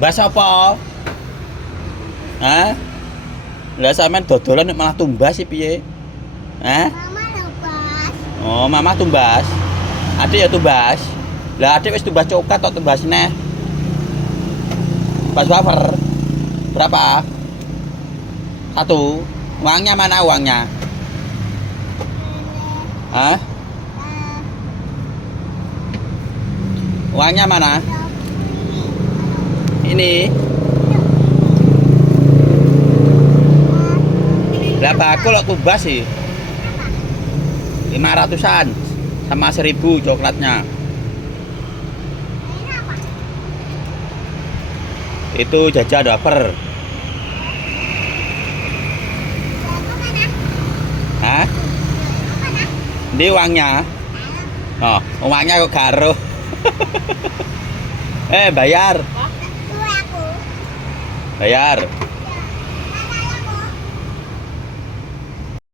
Mbas apa? Hah? Lah sampean dodolan nek malah tumbas sih piye? Hah? Mama lepas. Oh, mama tumbas. Adik ya tumbas. Lah adik wis tumbas coklat tok tumbas neh. Tumbas wafer. Berapa? 1. Uangnya mana uangnya? Hah? Uangnya mana? Ini. Berapa aku lo tumbas sih? 500-an sama 1000 coklatnya. Ini apa? Itu jajan wafer. Aku mana? Hah? Aku mana? Ini uangnya. Oh, uangnya kok garo. Bayar. Aku. Bayar.